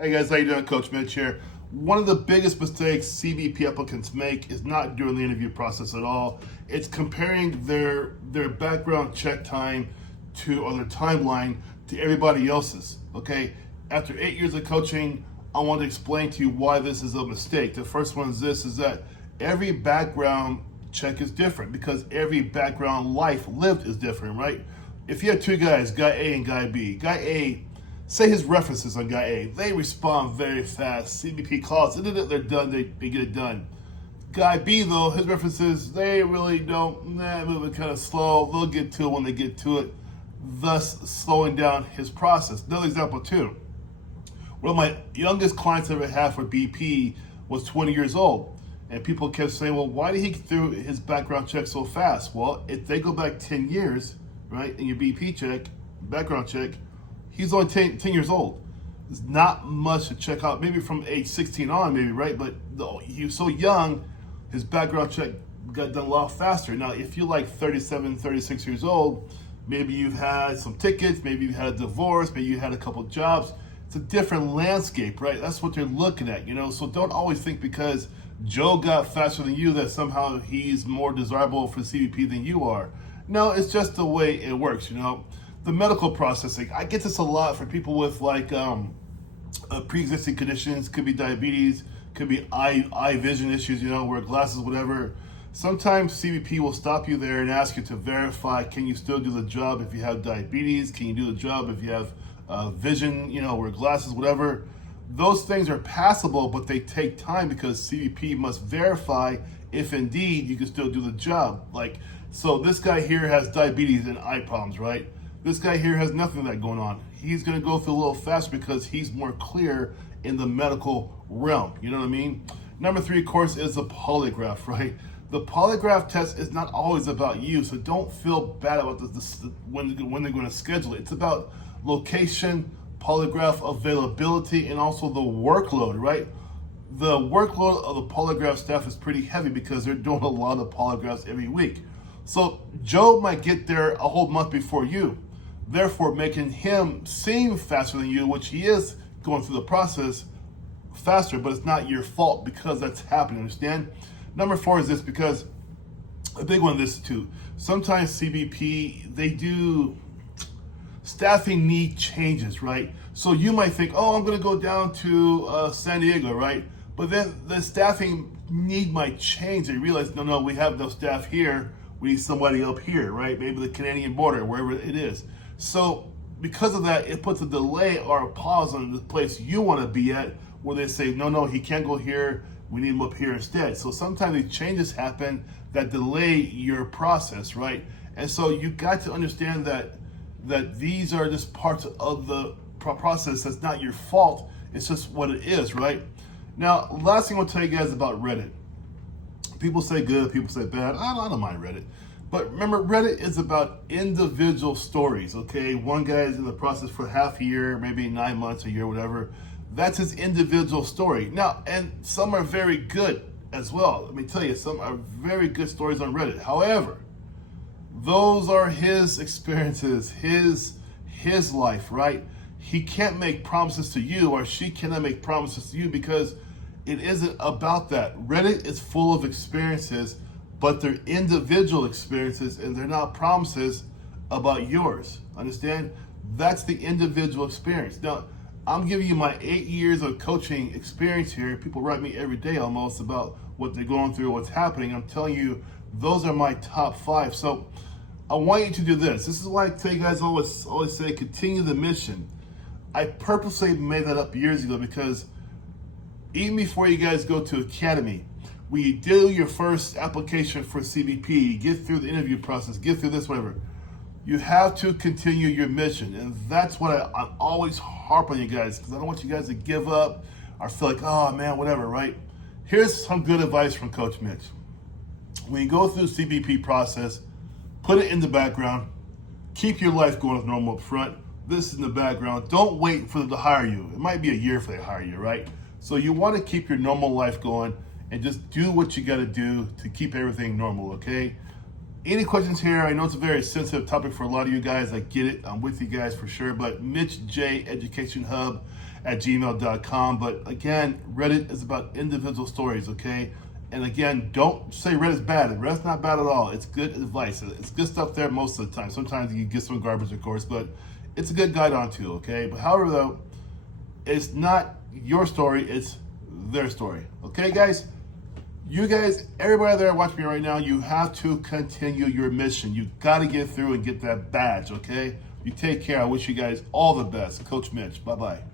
Hey guys, how you doing? Coach Mitch here. One of the biggest mistakes CBP applicants make is not during the interview process at all. It's comparing their background check time or their timeline to everybody else's. Okay, after 8 years of coaching, I want to explain to you why this is a mistake. The first one is that every background check is different because every background life lived is different, right? If you have two guys, guy A and guy B, guy A, say his references on guy A, they respond very fast. CBP calls, they're done, they get it done. Guy B though, his references, they really don't, moving kind of slow. They'll get to it when they get to it, thus slowing down his process. Another example too. One of my youngest clients I ever had for BP was 20 years old. And people kept saying, well, why did he get through his background check so fast? Well, if they go back 10 years, right, in your BP check, background check, he's only 10 years old. There's not much to check out, maybe from age 16 on, maybe, right? But he was so young, his background check got done a lot faster. Now, if you're like 37, 36 years old, maybe you've had some tickets, maybe you've had a divorce, maybe you had a couple of jobs. It's a different landscape, right? That's what they're looking at, So don't always think because Joe got faster than you that somehow he's more desirable for CBP than you are. No, it's just the way it works, The medical processing, I get this a lot for people with like pre-existing conditions, could be diabetes, could be eye vision issues, wear glasses, whatever. Sometimes CBP will stop you there and ask you to verify, can you still do the job if you have diabetes? Can you do the job if you have vision, wear glasses, whatever. Those things are passable, but they take time because CBP must verify if indeed you can still do the job. So this guy here has diabetes and eye problems, right? This guy here has nothing of that going on. He's gonna go through a little faster because he's more clear in the medical realm, you know what I mean? Number 3, of course, is the polygraph, right? The polygraph test is not always about you, so don't feel bad about this when they're gonna schedule it. It's about location, polygraph availability, and also the workload, right? The workload of the polygraph staff is pretty heavy because they're doing a lot of polygraphs every week. So Joe might get there a whole month before you, therefore making him seem faster than you, which he is going through the process faster, but it's not your fault because that's happening, understand? Number 4 is this, because a big one is this too. Sometimes CBP, they do staffing need changes, right? So you might think, oh, I'm gonna go down to San Diego, right? But then the staffing need might change. They realize, no, we have no staff here. We need somebody up here, right? Maybe the Canadian border, wherever it is. So because of that, it puts a delay or a pause on the place you wanna be at where they say, no, he can't go here. We need him up here instead. So sometimes these changes happen that delay your process, right? And so you got to understand that these are just parts of the process. That's not your fault. It's just what it is, right? Now, last thing I want to tell you guys about Reddit. People say good, people say bad. I don't mind Reddit. But remember, Reddit is about individual stories, okay? One guy is in the process for half a year, maybe 9 months, a year, whatever. That's his individual story. Now, and some are very good as well. Let me tell you, some are very good stories on Reddit. However, those are his experiences, his life, right? He can't make promises to you, or she cannot make promises to you, because it isn't about that. Reddit is full of experiences, but they're individual experiences and they're not promises about yours. Understand? That's the individual experience. Now, I'm giving you my 8 years of coaching experience here. People write me every day almost about what they're going through, what's happening. I'm telling you, those are my top 5. So I want you to do this. This is why I tell you guys always say, continue the mission. I purposely made that up years ago because even before you guys go to Academy, when you do your first application for CBP, get through the interview process, get through this, whatever, you have to continue your mission. And that's what I always harp on you guys, because I don't want you guys to give up or feel like, oh man, whatever, right? Here's some good advice from Coach Mitch. When you go through the CBP process, put it in the background, keep your life going as normal up front. This is in the background. Don't wait for them to hire you. It might be a year before they hire you, right? So you want to keep your normal life going and just do what you got to do to keep everything normal, okay? Any questions here? I know it's a very sensitive topic for a lot of you guys. I get it. I'm with you guys for sure. But Mitch J Education Hub gmail.com. But again, Reddit is about individual stories, okay? And again, don't say Reddit's bad. Reddit's not bad at all. It's good advice. It's good stuff there most of the time. Sometimes you get some garbage, of course, but it's a good guide on to, okay? But however, though, it's not your story, it's their story. Okay, guys? You guys, everybody there watching me right now, you have to continue your mission. You got to get through and get that badge, okay? You take care. I wish you guys all the best. Coach Mitch. Bye-bye.